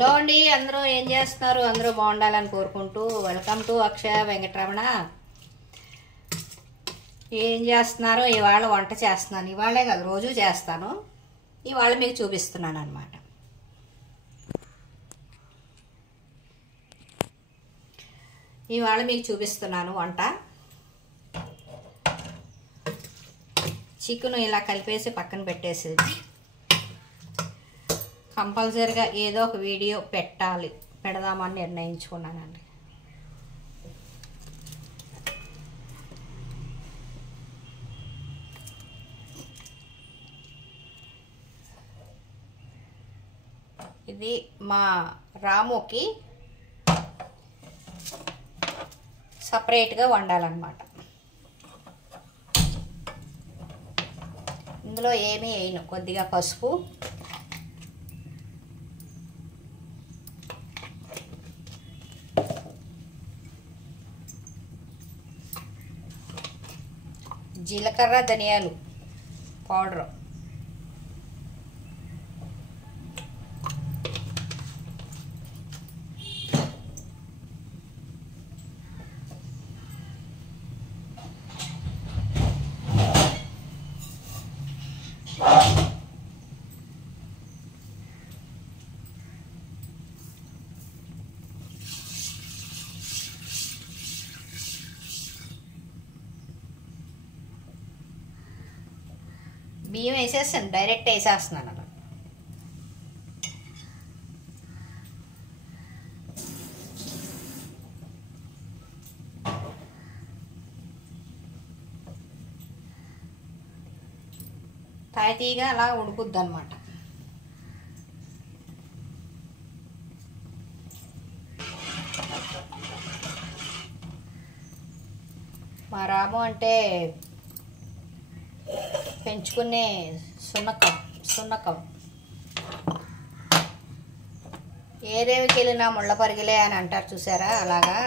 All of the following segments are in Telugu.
హలో అండి, అందరూ ఏం చేస్తున్నారు? అందరూ బాగుండాలని కోరుకుంటూ వెల్కమ్ టు అక్షయ వెంకటరమణ. ఏం చేస్తున్నారు? ఇవాళ వంట చేస్తున్నాను. ఇవాళే కాదు, రోజు చేస్తాను. ఇవాళ మీకు చూపిస్తున్నాను అనమాట. ఇవాళ మీకు చూపిస్తున్నాను వంట. చికెన్ ఇలా కలిపేసి పక్కన పెట్టేసేది. కంపల్సరీగా ఏదో ఒక వీడియో పెడదామని నిర్ణయించుకున్నానండి. ఇది మా రాముకి సపరేట్గా వండాలన్నమాట. ఇందులో ఏమీ వేయను. కొద్దిగా పసుపు, జీలకర్ర, ధనియాలు పౌడరు, బియ్యం వేసేసాను. డైరెక్ట్ వేసేస్తున్నాను అలా. తాయితీగా అలా ఉడుకుద్ది అనమాట. మా రాము అంటే పెంచుకునే సున్నకం. ఏ రేవికి వెళ్ళినా ముళ్ళ పరిగిలే అని అంటారు చూసారా, అలాగా.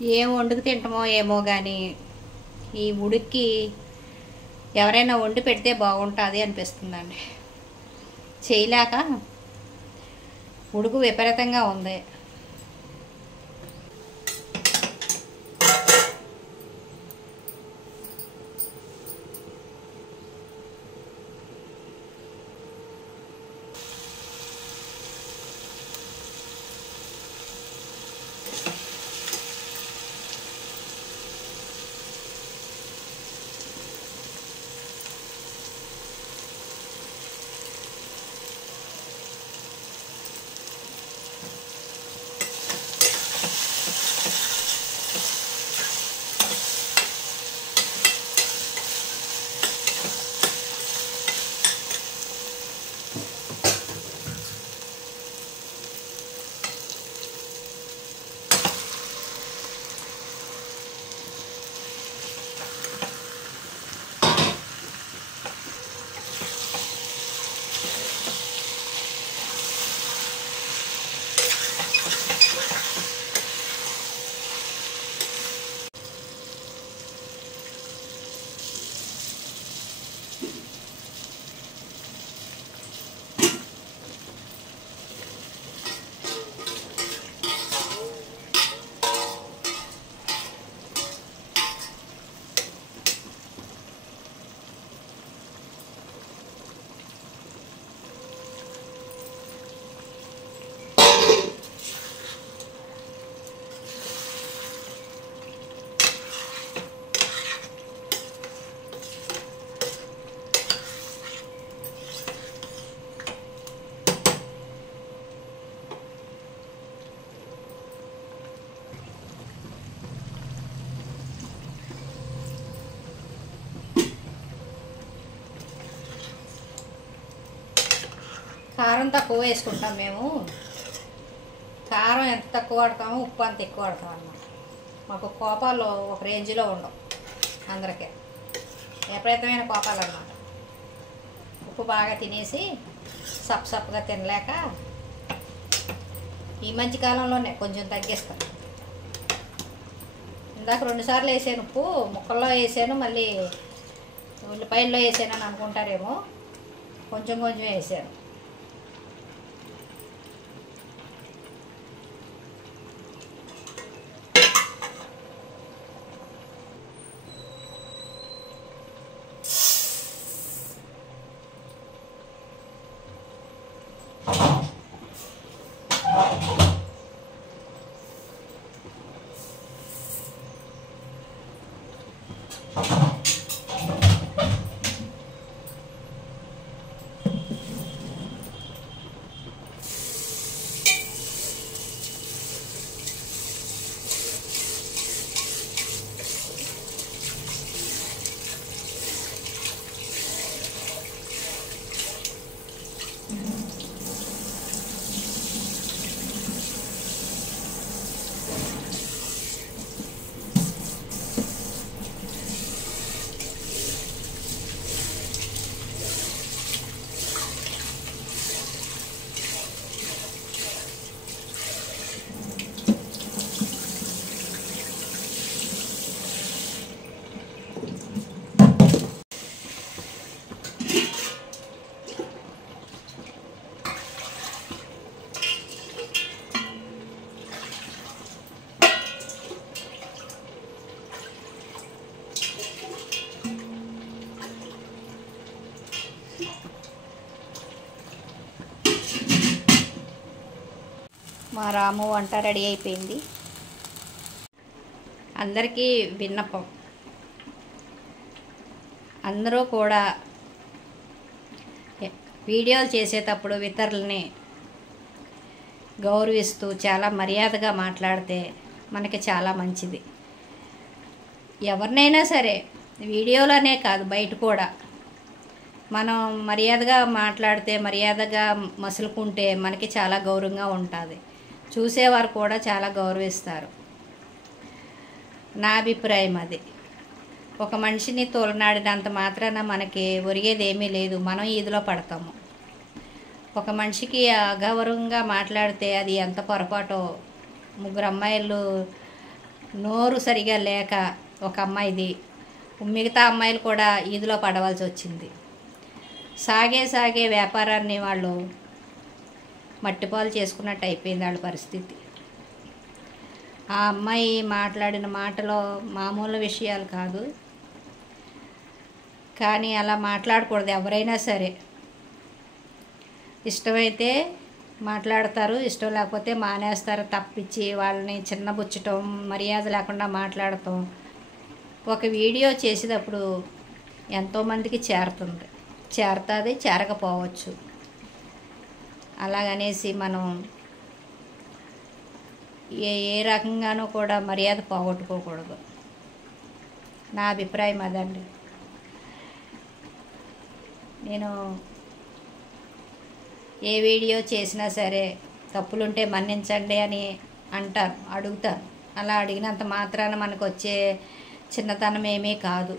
ఏం వండుకు తింటామో ఏమో కానీ ఈ ఉడికి ఎవరైనా వండి పెడితే బాగుంటుంది అనిపిస్తుందండి. చేయలేక ఉడుకు విపరీతంగా ఉంది. కారం తక్కువ వేసుకుంటాం మేము. కారం ఎంత తక్కువ వాడతామో ఉప్పు అంత ఎక్కువ వాడతాం అన్నమాట. మాకు కోపాలు ఒక రేంజ్లో ఉండవు అందరికీ, విపరీతమైన కోపాలు అన్నమాట. ఉప్పు బాగా తినేసి సప్పగా తినలేక ఈ మధ్యకాలంలోనే కొంచెం తగ్గిస్తాను. ఇందాక 2 సార్లు వేసాను ఉప్పు, ముక్కల్లో వేసాను, మళ్ళీ ఉల్లిపాయల్లో వేసాను అని అనుకుంటారేమో. కొంచెం వేసాను. మా రాము వంట రెడీ అయిపోయింది. అందరికీ విన్నపం, అందరూ కూడా వీడియోలు చేసేటప్పుడు ఇతరులని గౌరవిస్తూ చాలా మర్యాదగా మాట్లాడితే మనకి చాలా మంచిది. ఎవరినైనా సరే వీడియోలోనే కాదు బయట కూడా మనం మర్యాదగా మాట్లాడితే, మర్యాదగా మసులుకుంటే మనకి చాలా గౌరవంగా ఉంటుంది. చూసేవారు కూడా చాలా గౌరవిస్తారు. నా అభిప్రాయం అది. ఒక మనిషిని తోలనాడినంత మాత్రాన మనకి ఒరిగేది ఏమీ లేదు, మనం ఈదులో పడతాము. ఒక మనిషికి అగౌరవంగా మాట్లాడితే అది ఎంత పొరపాటో. 3 అమ్మాయిలు నోరు సరిగా లేక ఒక అమ్మాయిది, మిగతా అమ్మాయిలు కూడా ఈదులో పడవలసి వచ్చింది. సాగే వ్యాపారాన్ని వాళ్ళు మట్టిపాలు చేసుకున్నట్టు అయిపోయింది వాళ్ళ పరిస్థితి. ఆ అమ్మాయి మాట్లాడిన మాటలో మామూలు విషయాలు కాదు, కానీ అలా మాట్లాడకూడదు. ఎవరైనా సరే ఇష్టమైతే మాట్లాడతారు, ఇష్టం లేకపోతే మానేస్తారు. తప్పించి వాళ్ళని చిన్నబుచ్చటం, మర్యాద లేకుండా మాట్లాడటం ఒక వీడియో చేసేటప్పుడు ఎంతోమందికి చేరుతుంది, చేరకపోవచ్చు. అలాగనేసి మనం ఏ రకంగానూ కూడా మర్యాద పోగొట్టుకోకూడదు. నా అభిప్రాయం అదండి. నేను ఏ వీడియో చేసినా సరే తప్పులుంటే మన్నించండి అని అడుగుతాను. అలా అడిగినంత మాత్రాన మనకు వచ్చే చిన్నతనం ఏమీ కాదు.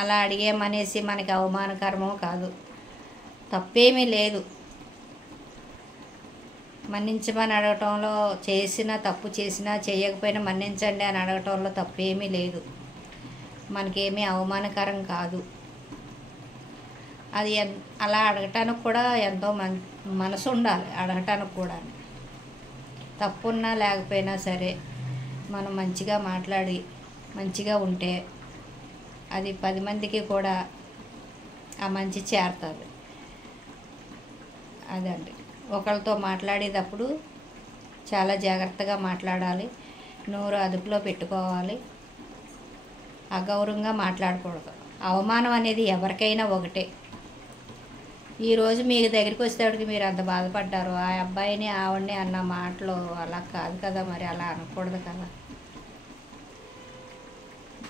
అలా అడిగేమనేసి మనకి అవమానకరమో కాదు, తప్పేమీ లేదు. మన్నించమని అడగటంలో, తప్పు చేసినా చేయకపోయినా మన్నించండి అని అడగటంలో తప్పేమీ లేదు. మనకేమీ అవమానకరం కాదు. అది అలా అడగటానికి కూడా ఎంతో మనసు ఉండాలి. అడగటానికి కూడా తప్పున్నా లేకపోయినా సరే మనం మంచిగా మాట్లాడి మంచిగా ఉంటే అది 10 మందికి కూడా ఆ మంచి చేరుతుంది. అదండి. ఒకరితో మాట్లాడేటప్పుడు చాలా జాగ్రత్తగా మాట్లాడాలి, నోరు అదుపులో పెట్టుకోవాలి, అగౌరవంగా మాట్లాడకూడదు. అవమానం అనేది ఎవరికైనా ఒకటే. ఈరోజు మీ దగ్గరికి వచ్చేటప్పటికి మీరు అంత బాధపడ్డారు, ఆ అబ్బాయిని ఆవిడని అన్న మాటలు అలా కాదు కదా, మరి అలా అనకూడదు కదా.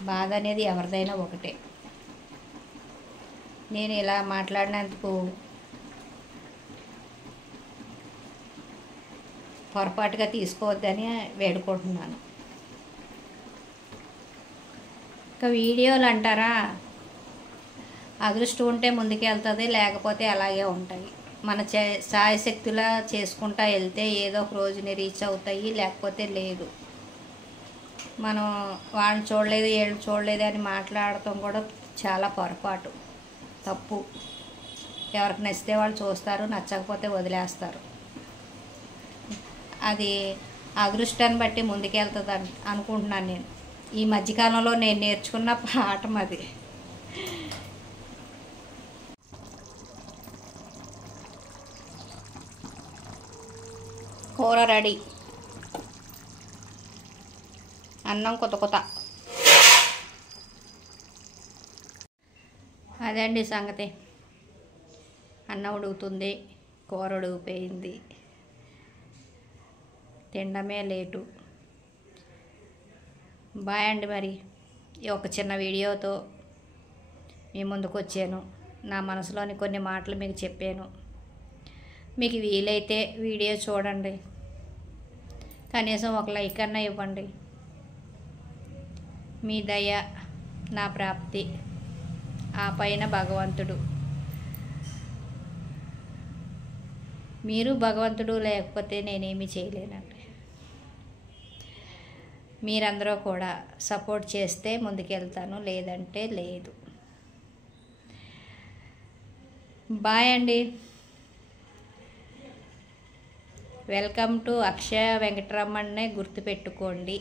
బాధ అనేది ఎవరిదైనా ఒకటే. నేను ఇలా మాట్లాడినందుకు పొరపాటుగా తీసుకోవద్దని వేడుకుంటున్నాను. ఇంకా వీడియోలు అంటారా, అదృష్టం ఉంటే ముందుకెళ్తుంది, లేకపోతే అలాగే ఉంటాయి. మన సాయశక్తులా చేసుకుంటా వెళ్తే ఏదో ఒక రోజుని రీచ్ అవుతాయి, లేకపోతే లేదు. మనం వాళ్ళని చూడలేదు వీళ్ళు చూడలేదు అని మాట్లాడటం కూడా చాలా పొరపాటు, తప్పు. ఎవరికి నచ్చితే వాళ్ళు చూస్తారు, నచ్చకపోతే వదిలేస్తారు. అది అదృష్టాన్ని బట్టి ముందుకెళ్తుంది అనుకుంటున్నాను నేను. ఈ మధ్యకాలంలో నేను నేర్చుకున్న పాఠం అది. కూర రెడీ, అన్నం కొత్త. అదండి సంగతి. అన్నం ఉడుకుతుంది, కూర ఉడికిపోయింది, తినడమే లేటు. బాయ్ అండి. మరి ఒక చిన్న వీడియోతో మీ ముందుకు వచ్చాను. నా మనసులోని కొన్ని మాటలు మీకు చెప్పాను. మీకు వీలైతే వీడియో చూడండి, కనీసం ఒక లైక్ అన్నా ఇవ్వండి. మీ దయ నా ప్రాప్తి, ఆ పైన భగవంతుడు. మీరు భగవంతుడు లేకపోతే నేనేమి చేయలేనండి. మీరందరూ కూడా సపోర్ట్ చేస్తే ముందుకెళ్తాను, లేదంటే లేదు. బాయ్ అండి. వెల్కమ్ టు అక్షయ వెంకటరమణనే గుర్తుపెట్టుకోండి.